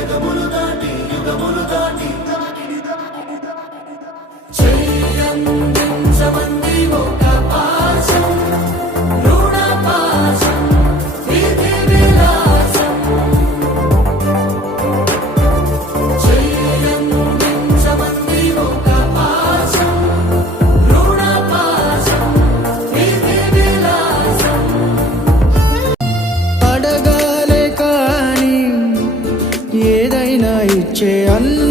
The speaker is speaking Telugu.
జగములు దాటి యుగములు దాటి చెయ్యందించమంది ఒక పాశం రుణ పాశం విధి విలాసం చెయ్యందించమంది ఒక పాశం రుణ పాశం విధి విలాసం అడగాలే కానీ ఏదైనా ఇచ్చే అన్న